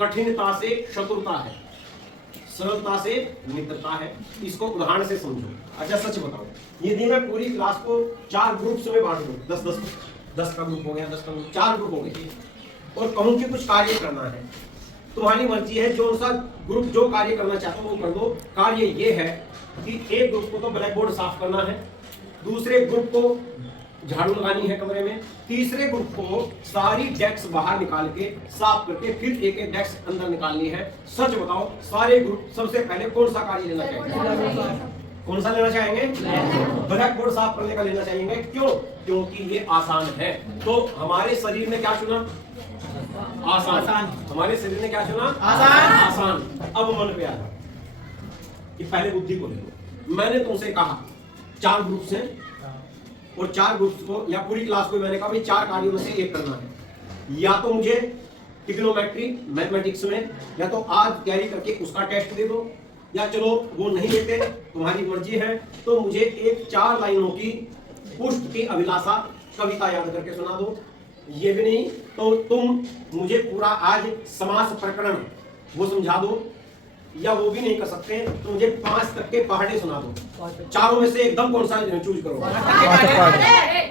कठिनता से शत्रुता है, सरलता से मित्रता है। इसको उदाहरण से समझो। अच्छा सच बताओ, यदि मैं पूरी क्लास को 4 ग्रुप्स में बांट दूं, 10 का ग्रुप हो गया, 10 का ग्रुप, 4 ग्रुप हो गए, और कहूं कि कुछ कार्य करना है, तुम्हारी मर्जी है, जो सा ग्रुप जो कार्य करना चाहता हो वो कर दो। कार्य ये है कि एक ग्रुप को तो ब्लैक बोर्ड साफ करना है, दूसरे ग्रुप को झाड़ू लगानी है कमरे में, तीसरे ग्रुप को सारी डेस्क बाहर निकाल के साफ करके फिर एक डेस्क अंदर निकालनी है। सच बताओ, सारे ग्रुप सबसे पहले कौन सा कार्य लेना चाहेंगे? कौन सा लेना चाहेंगे? ब्लैक बोर्ड साफ करने का लेना चाहेंगे। क्यों? क्योंकि ये आसान है। तो हमारे शरीर ने क्या चुना? आसान। हमारे शरीर ने क्या चुना? आसान। अब मन पे आया कि पहले बुद्धि को ले लो। मैंने तुमसे कहा 4 ग्रुप्स हैं, और 4 ग्रुप्स को या पूरी क्लास को मैंने कहा भाई 4 कार्यों में से एक करना है। या तो मुझे ट्रिग्नोमेट्री मैथमेटिक्स में, या तो आज तैयारी करके उसका टेस्ट दे दो, या चलो वो नहीं देते, तुम्हारी मर्जी है, तो मुझे एक 4 लाइनों की पुष्ट की अभिलाषा कविता याद करके सुना दो। ये भी नहीं तो तुम मुझे पूरा आज समास प्रकरण वो समझा दो, या वो भी नहीं कर सकते तो मुझे 5 तक के पहाड़े सुना दो। चारों में से एकदम कौन सा चूज करो?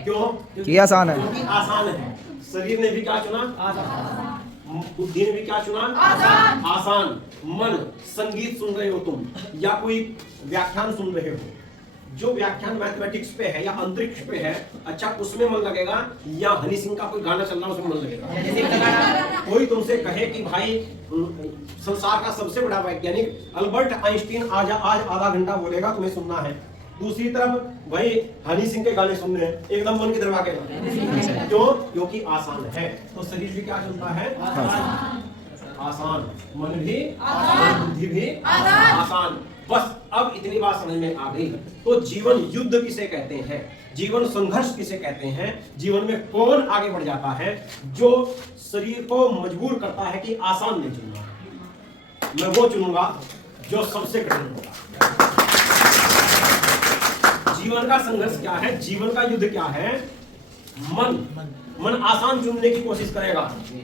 क्यों? ये आसान है। क्योंकि आसान है। शरीर ने भी क्या चुना? आसान। बुद्धि ने भी क्या चुना? आसान। मन, संगीत सुन रहे हो तुम, या कोई व्याख्यान सुन रहे हो, जो व्याख्यान मैथमेटिक्स पे है या अंतरिक्ष पे है, अच्छा उसमें मन लगेगा, या हनी सिंह का कोई गाना चल रहा है उसमें मन लगेगा? कोई तुमसे कहे कि भाई संसार का सबसे बड़ा वैज्ञानिक अल्बर्ट आइंस्टीन आज आधा घंटा बोलेगा, तुम्हें सुनना है। दूसरी तरफ भाई हनी सिंह के गाने सुनने हैं, एकदम मन की तरफ आके। क्यों? क्योंकि आसान है। तो शरीर भी क्या चलता है? आसान। मन भी आसान, बुद्धि भी आसान। बस अब इतनी बात समझ में आ गई। तो जीवन युद्ध किसे कहते हैं, जीवन संघर्ष किसे कहते हैं, जीवन में कौन आगे बढ़ जाता है? जो शरीर को मजबूर करता है कि आसान नहीं चुनना, मैं वो चुनूंगा जो सबसे कठिन होगा। जीवन का संघर्ष क्या है, जीवन का युद्ध क्या है? मन आसान चुनने की कोशिश करेगा।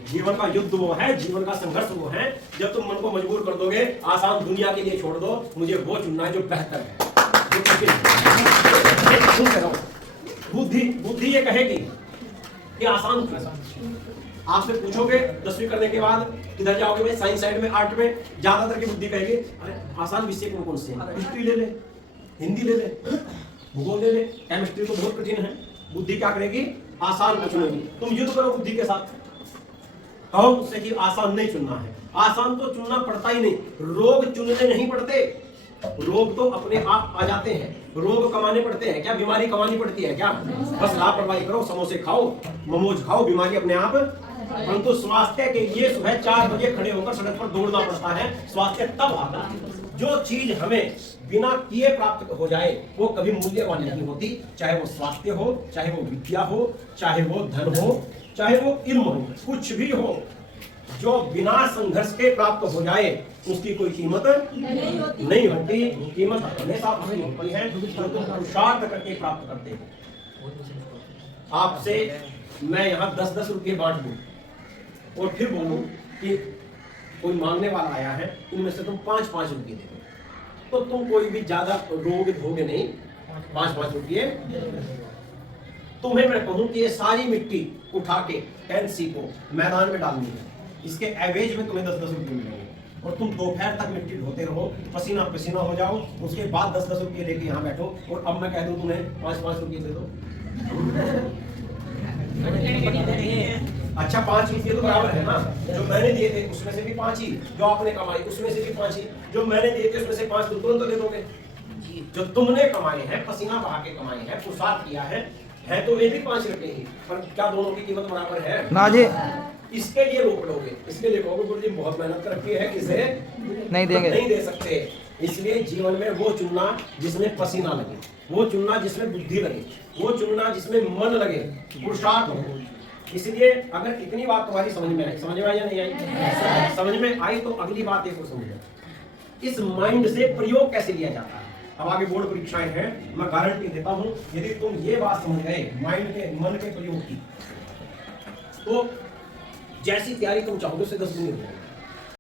जीवन का युद्ध वो है, जीवन का संघर्ष वो है, जब तुम मन को मजबूर कर दोगे आसान दुनिया के लिए छोड़ दो, मुझे वो चुनना है जो बेहतर है, जो कठिन है। बुद्धि ये कहेगी कि आसान क्यों? आपसे पूछोगे 10वीं करने के बाद किधर जाओगे भाई? साइंस साइड में, आर्ट में। ज्यादातर की बुद्धि कहेगी अरे आसान विषय कौन से हैं? हिस्ट्री ले ले, हिंदी ले ले, भूगोल ले ले, केमिस्ट्री तो बहुत कठिन है। बुद्धि क्या करेगी? आसान को चुनेगी। तुम युद्ध करो बुद्धि के साथ, कहो उससे कि आसान नहीं चुनना है। आसान तो चुनना पड़ता ही नहीं, रोग चुनने नहीं पड़ते, रोग तो अपने आप आ जाते हैं। रोग कमाने पड़ते हैं क्या? बीमारी कमानी पड़ती है क्या? बस लापरवाही करो, समोसे खाओ, मोमोज खाओ, बीमारी अपने आप। परंतु स्वास्थ्य के लिए सुबह 4 बजे खड़े होकर सड़क पर दौड़ना पड़ता है। स्वास्थ्य तब आता है जो चीज हमें बिना किए प्राप्त हो जाए वो कभी मूल्यवान नहीं होती। चाहे वो स्वास्थ्य हो, चाहे वो विद्या हो, चाहे वो धन हो, चाहे वो इल्म हो, कुछ भी हो, जो बिना संघर्ष के प्राप्त हो जाए उसकी कोई कीमत नहीं होती। कीमत हमेशा उसकी होती है जो तुम पुरुषार्थ करके प्राप्त करते हो। आपसे मैं यहाँ 10-10 रुपये बांट दूं और फिर बोलूं कि कोई मांगने वाला आया है, इनमें से तुम 5-5 रुपये दे दो, तो तुम कोई भी ज्यादा धोगे नहीं, 5-5 रुपये। तुम्हें मैं कहूं कि ये सारी मिट्टी उठा के टेंसी को मैदान में डालनी है, इसके एवरेज में तुम्हें 10-10 रुपये मिलेंगे, और तुम दोपहर तक मिट्टी ढोते रहो, पसीना पसीना हो जाओ, उसके बाद 10-10 रुपये लेके यहाँ बैठो, और अब मैं कह दूं तुम्हें 5-5 रुपये दे दो। अच्छा 5 रुपये तो बराबर है ना, जो मैंने दिए थे उसमें से भी 5 ही, जो आपने कमाई उसमें से भी 5 ही, जो मैंने दिए थे उसमें से 5 तुरंत तो दे दोगे। जो तुमने कमाए हैं, पसीना बहा के कमाए हैं, पुरुषार्थ किया है तो वे भी 5 रुपये ही, पर क्या दोनों की कीमत बराबर है? ना जी। इसके लिए रोक लोगे, इसके लिए कहोगे गुरु जी बहुत मेहनत कर रखी है, किसे नहीं देंगे, नहीं दे सकते। इसलिए जीवन में वो चुनना जिसमें पसीना लगे, वो चुनना जिसमें बुद्धि लगे, वो चुनना जिसमें मन लगे, पुरुषार्थ हो। इसलिए अगर इतनी बात तुम्हारी समझ में आई या नहीं आई? समझ में आई तो अगली बात एक और समझो, इस माइंड से प्रयोग कैसे लिया जाता है। अब आगे बोर्ड परीक्षाएं हैं, मैं गारंटी देता हूं यदि तुम ये बात समझ गए माइंड के, मन के प्रयोग की, तो जैसी तैयारी तुम चाहोगे उससे 10 गुनी हो जाएगी।